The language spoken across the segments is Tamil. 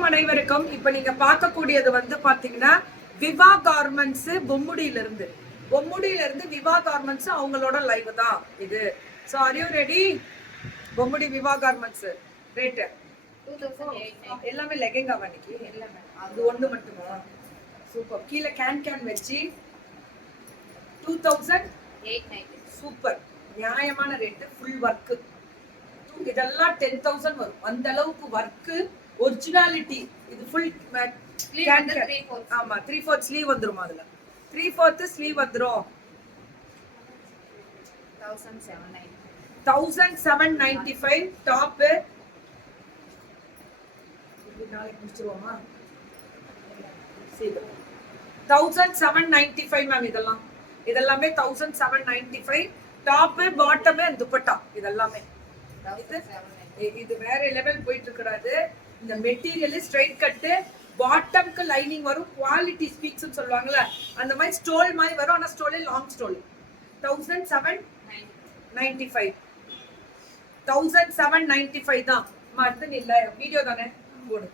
வணக்கம் அனைவருக்கும். இப்ப நீங்க பார்க்கக்கூடியது வந்து பாத்தீங்கன்னா விவா கார்மெண்ட்ஸ் பொம்முடியில இருந்து விவா கார்மெண்ட்ஸ் அவங்களோட லைவ் தான் இது. So are you ready? Bommidi Viva garments rate 2008 எல்லாமே லெகங்கா வண்டிக்கு எல்லாமே அது ஒண்ணு மட்டுமா? சூப்பர். கீழ கேன் வச்சு 2008 சூப்பர். நியாயமான ரேட். ஃபுல் வர்க் இதெல்லாம் 10,000 வரும். அந்த அளவுக்கு வர்க் ஒரிஜினாலிட்டி. இது ஃபுல் கேன் ஆமா 3/4 ஸ்லீவ் வந்துரும். அதுல 3/4 ஸ்லீவ் வந்துரும். 1795 டாப். நாளைக்கு முடிச்சிருவோமா? 1795 மேம். இதெல்லாமே 1795 டாப் பாட்டம் துப்பட்டா. இதெல்லாமே இது வேற லெவல் போயிட்டு இருக்கிறது. இந்த மெட்டீரியல் ஸ்ட்ரைட் கட், பாட்டம்க்கு லைனிங் வரும். குவாலிட்டி ஸ்பீக்ஸ் சொல்லுவாங்கல்ல அந்த மாதிரி ஸ்டோல் மாதிரி வரும். ஆனா ஸ்டோல் லாங் ஸ்டோல். 1795 தான். அடுத்து இல்ல வீடியோ தானே போடு.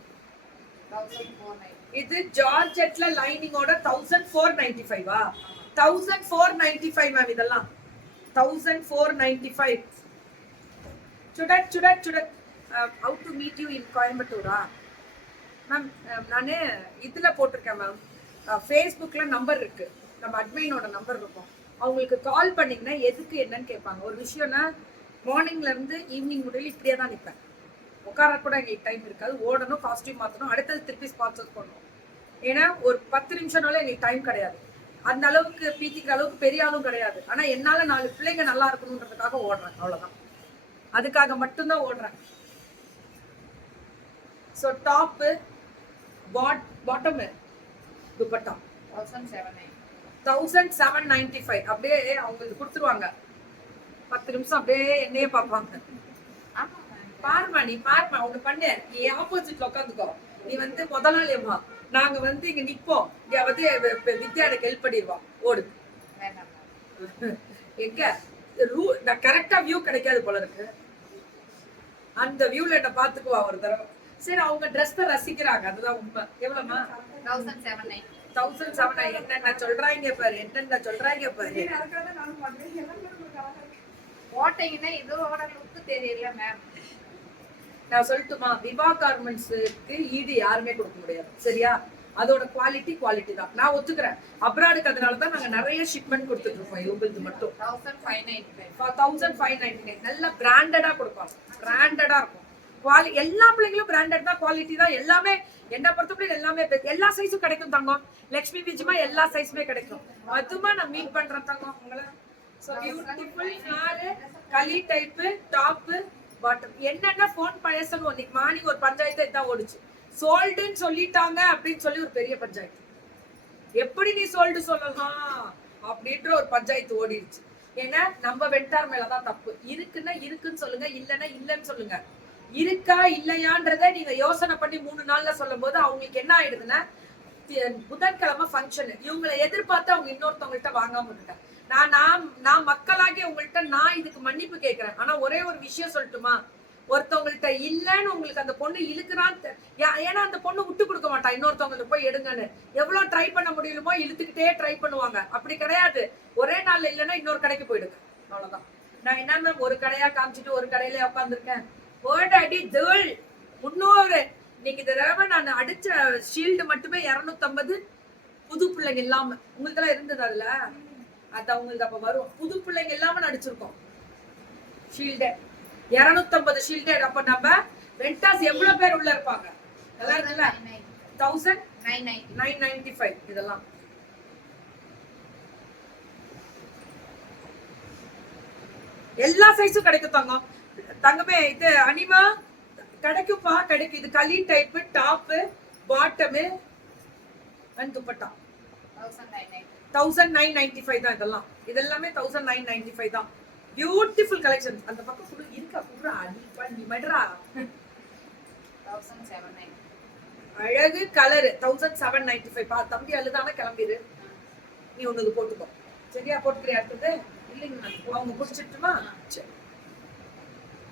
இது ஜார்ஜெட்ல லைனிங்கோட 1495 1495 மேம். இதெல்லாம் 1495. சுடட் how to meet you in கோயம்புத்தூரா மேம்? நான் இதுல போட்டிருக்கேன் மேம். ஃபேஸ்புக்ல நம்பர் இருக்கு. நம்ம அட்மினோட நம்பர் இருக்கும். அவங்களுக்கு கால் பண்ணீங்கன்னா எதுக்கு என்னன்னு கேட்பாங்க. ஒரு விஷயம்னா மார்னிங்ல இருந்து ஈவினிங் முடியல இப்படியே தான் நிற்பேன். உட்கார கூட எங்களுக்கு டைம் இருக்காது. ஓடணும், காஸ்டியூம் மாற்றணும், அடுத்தது திருப்பி ஸ்பான்சர் பண்ணணும். ஏன்னா ஒரு 10 நிமிஷம்னால எங்களுக்கு டைம் கிடையாது. அந்த அளவுக்கு பீத்திக்கிற அளவுக்கு பெரிய ஆளும் கிடையாது. ஆனா என்னால 4 பிள்ளைங்க நல்லா இருக்கணுன்றதுக்காக ஓடுறேன். அவ்வளவுதான். அதுக்காக மட்டும்தான் ஓடுறேன். சோ டாப் பாட்டம் துப்பட்டா 1795 அப்படியே அவங்களுக்கு கொடுத்துருவாங்க. 10 நிமிஷம் அப்படியே என்னையே பார்ப்பாங்க. பாருமா நீ பாருமா அவங்க பண்ணு. நீ ஆப்போசிட்ல உட்காந்துக்கோ. நீ வந்து முதலாளி அம்மா. நாங்க வந்து இங்க நிப்போம். இங்க வந்து வித்யாட ஹெல்ப் பண்ணிடுவா. ஓடு. எங்க நான் கரெக்டா வியூ கிடைக்காது போல இருக்கு. அந்த வியூல என்ன பாத்துக்குவா ஒரு தடவை. சரி அவங்க ட்ரெஸ் தான் ரசிக்கிறாங்க. அதுதான் உண்மை. எவ்வளவுமா? 1709. என்னென்ன சொல்றாங்க பாரு. போட்டீங்கன்னா இதோட லுக் தெரியல மேம். நான் சொல்லட்டுமா? விவா கார்மெண்ட்ஸ்க்கு ஈடு யாருமே கொடுக்க முடியாது. சரியா? அதோட குவாலிட்டி தான். நான் ஒத்துக்கிறேன். அப்ராடுக்கு அதனாலதான் நாங்க நிறைய ஷிப்மெண்ட் கொடுத்துட்டு இருக்கோம். இவங்களுக்கு மட்டும் 1599 நல்ல பிராண்டடா கொடுப்பாங்க. பிராண்டடா இருக்கும். எல்லா பிள்ளைங்களும் பிராண்டட் தான், குவாலிட்டி தான். எல்லாமே என்ன பொறுத்தவரை எல்லாமே எல்லா சைஸும் கிடைக்கும் தங்கம். லட்சுமி விஜயமா எல்லா சைஸுமே கிடைக்கும். அதுமா நான் மீட் பண்றேன் தங்கம் உங்களை. சோ பியூட்டிஃபுல் ஃபிளார் கலி டைப் டாப் பாட்டம். என்னென்ன போன் பேசணும். இன்னைக்கு மார்னிங் ஒரு பஞ்சாயத்து தான் ஓடிச்சு. சோல்டுன்னு சொல்லிட்டாங்க அப்படின்னு சொல்லி ஒரு பெரிய பஞ்சாயத்து. எப்படி நீ சோல்டு சொல்லலாம் அப்படின்ற ஒரு பஞ்சாயத்து ஓடிடுச்சு. ஏன்னா நம்ம வெண்டார் மேலதான் தப்பு. இருக்குன்னு சொல்லுங்க, இல்லைன்னா இல்லைன்னு சொல்லுங்க. இருக்கா இல்லையான்றத நீங்க யோசனை பண்ணி 3 நாள்ல சொல்லும் போது அவங்களுக்கு என்ன ஆயிடுதுன்னா, புதன்கிழமை ஃபங்க்ஷன் இவங்களை எதிர்பார்த்து அவங்க இன்னொருத்தவங்கள்ட்ட வாங்காம விட்டுட்டேன். நான் மக்களாகி உங்கள்கிட்ட நான் இதுக்கு மன்னிப்பு கேட்கிறேன். ஆனா ஒரே ஒரு விஷயம் சொல்லட்டுமா? ஒருத்தவங்கள்ட்ட இல்லன்னு உங்களுக்கு அந்த பொண்ணு இழுக்கிறான்னு, ஏன்னா அந்த பொண்ணு விட்டு கொடுக்க மாட்டா. இன்னொருத்தவங்களுக்கு போய் எடுங்கன்னு எவ்வளவு ட்ரை பண்ண முடியலுமோ இழுத்துக்கிட்டே ட்ரை பண்ணுவாங்க. அப்படி கிடையாது. ஒரே நாள்ல இல்லைன்னா இன்னொரு கடைக்கு போயிடுங்க. அவ்வளவுதான். நான் என்ன மேம் ஒரு கடையா காமிச்சிட்டு ஒரு கடையில உட்காந்துருக்கேன். அடி தோல் 300. இன்னைக்கு இந்த தடவை நான் அடிச்ச ஷீல்டு மட்டுமே 250. புது பிள்ளைங்க இல்லாம உங்களுக்கு எல்லாம் இருந்தது. அதுல அது அவங்களுக்கு அப்ப வரும். புது பிள்ளைங்க இல்லாம நடிச்சிருக்கோம். Shield 250 shield. அப்ப நம்ம ரெண்டாஸ் எவ்வளவு பேர் உள்ள இருப்பாங்க? நல்லா இருக்குல்ல? 1995 இதெல்லாம். எல்லா சைஸும் கிடைக்கும் தங்கமே. இது அனிமா கிடைக்கும்பா, கிடைக்கும். இது கலி type top bottom and dupatta 1995 தான். இதெல்லாமே 1995 தான். Beautiful collection. அந்த பக்கம் ஃபுல்லா இருக்கா பூரா அடி பண்ணி மட்ரா. 1709 அழகு கலர் 1795. பா தம்பி அழுதான கிளம்பிரு. நீ ஒண்ணுக்கு போட்டுக்கோ. சரியா? போட்டுக்கிறியா? அடுத்தது இல்லைங்க அவங்க குடிச்சிட்டுமா? சரி.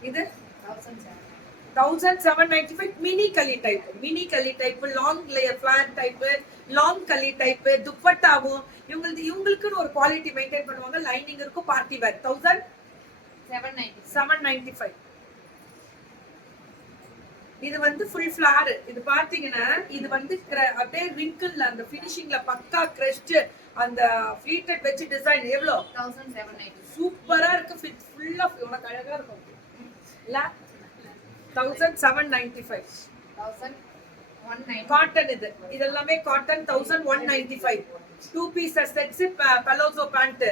இது 1007 1795 மினி களி type long layer flower type long களி டைப் துப்பட்டாவும் இவங்களுக்குன்னு ஒரு குவாலிட்டி மெயின்டைன் பண்ணுவாங்க லைனிங் இருக்கும் பார்ட்டி வேர் 1795 இது வந்து ஃபுல் ஃபிளார் இது பாத்தீங்கன்னா இது வந்து அப்படியே ரிங்கிள்ல அந்த ஃபினிஷிங்ல பக்கா கிரஷ்ட் அந்த ஃப்ளீட்டட் வெச்சு டிசைன் எவ்வளோ 1790 சூப்பரா இருக்கு ஃபுல் ஆஃப் இவ்வளவு அழகா இருக்கும் இல்ல 1795 1190 காட்டன் இது இதெல்லாமே cotton 1195 two pieces sets palazzo pant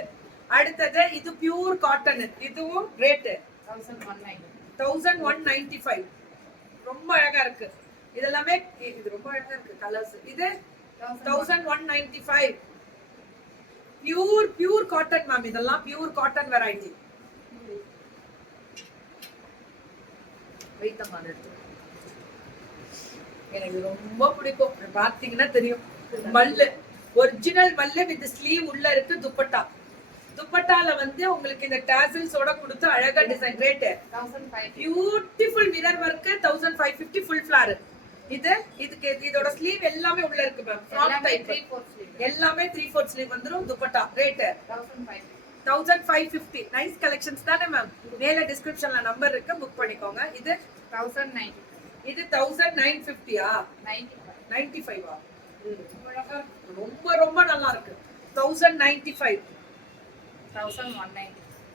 அடுத்தது இது பியூர் காட்டன் இதுவும் ரேட் 1195 ரொம்ப அழகா இருக்கு இதெல்லாமே இது ரொம்ப அழகா இருக்கு கலர்ஸ் இது 1195 பியூர் காட்டன் மேம் இதெல்லாம் பியூர் காட்டன் வெரைட்டி எனக்கு ரொம்ப பிடிக்கும் பாத்தீங்கன்னா தெரியும் மல்லு ஒரிஜினல் மல்லு வித் ஸ்லீவ் உள்ள இருக்கு துப்பட்டால வந்து உங்களுக்கு இந்த டாசல்ஸோட கொடுத்து அழகா design rate 1500 beautiful mirror work 1550 full flower இதுக்கு இதோட ஸ்லீவ் எல்லாமே உள்ள இருக்கு மேம் ஃப்ராக் டைப் எல்லாமே 3/4 ஸ்லீவ் வந்துரும் துப்பட்டா ரேட் 1550 நைஸ் கலெக்ஷன்ஸ் தானே மேம் மேல டிஸ்கிரிப்ஷன்ல நம்பர் இருக்கு புக் பண்ணிக்கோங்க இது 1090 இது 1950 ஆ 95 ஆ ரொம்ப ரொம்ப நல்லா இருக்கு 1095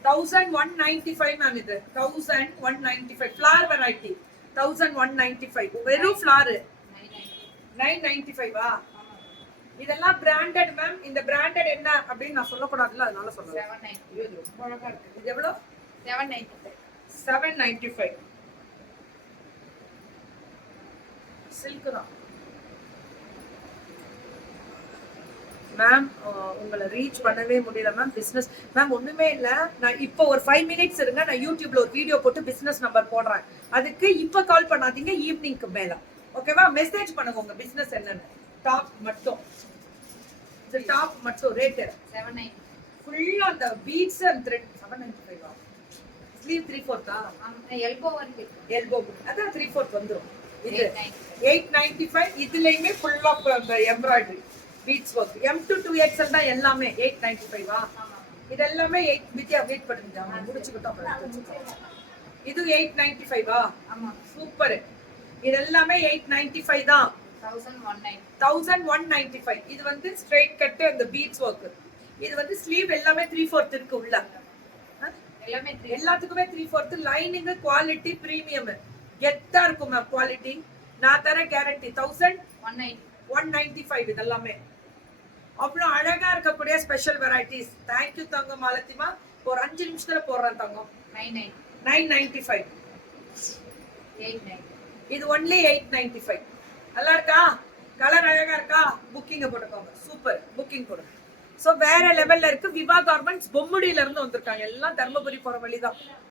1195 மேம் இது 1195 ஃபிளார் வெரைட்டி 1195 வெறும் ஃபிளார் 995 ஆ இதெல்லாம் பிராண்டட் மேம் இந்த பிராண்டட் என்ன அப்படின்னு நான் சொல்லக்கூடாதுல்ல அதனால சொல்றேன் 790 ரொம்ப அழகா இருக்கு இது எவ்வளவு 795 சில்க் தான் மேம் உங்களை ரீச் பண்ணவே முடியல மேம் பிசினஸ் மேம் ஒண்ணுமே இல்ல நான் இப்போ ஒரு 5 மினிட்ஸ் இருங்க நான் யூடியூப்ல ஒரு வீடியோ போட்டு பிசினஸ் நம்பர் போடுறேன் அதுக்கு இப்ப கால் பண்ணாதீங்க ஈவினிங்க்கு மேல ஓகேவா மெசேஜ் பண்ணுங்க உங்க பிசினஸ் என்னன்னு டாப் மட்டும் இந்த டாப் மட்டும் ரேட் 790 ஃபுல்லா அந்த பீட்ஸ் அண்ட் த்ரெட் 795 ஆ ஸ்லீவ் 3/4 ஆ எல்போ வர்க் எல்போ அதான் 3/4 வந்துரும் இது 895 இதுலயுமே full of embroidery beads work M to 2X தான் எல்லாமே 895 ஆ இது எல்லாமே 8 வித்யா வெயிட் பண்ணுங்க முடிச்சுக்கிட்டோம் இது 895 ஆ ஆமா சூப்பர் இது எல்லாமே 895 தான் 1195 இது வந்து ஸ்ட்ரைட் கட் அந்த பீட்ஸ் ஒர்க் இது வந்து ஸ்லீவ் எல்லாமே 3/4 இருக்கு உள்ள எல்லாமே எல்லாத்துக்குமே 3/4 லைனிங் குவாலிட்டி பிரீமியம் கெத்தா இருக்கும் மேம் குவாலிட்டி நான் தர கேரண்டி 1195 இதெல்லாமே அவ்வளவு அழகா இருக்கக்கூடிய ஸ்பெஷல் வெரைட்டிஸ் தேங்க்யூ தங்கம் மாலத்திமா ஒரு 5 நிமிஷத்துல போடுறேன் தங்கம் 995 இது ஒன்லி 895 நல்லா இருக்கா கலர் அழகா இருக்கா புக்கிங் போட்டுக்கோங்க சூப்பர் புக்கிங் போடுங்க சோ வேற லெவல்ல இருக்கு விவா கார்மெண்ட்ஸ் பொம்முடியில இருந்து வந்திருக்காங்க எல்லாம் தர்மபுரி போற வழிதான்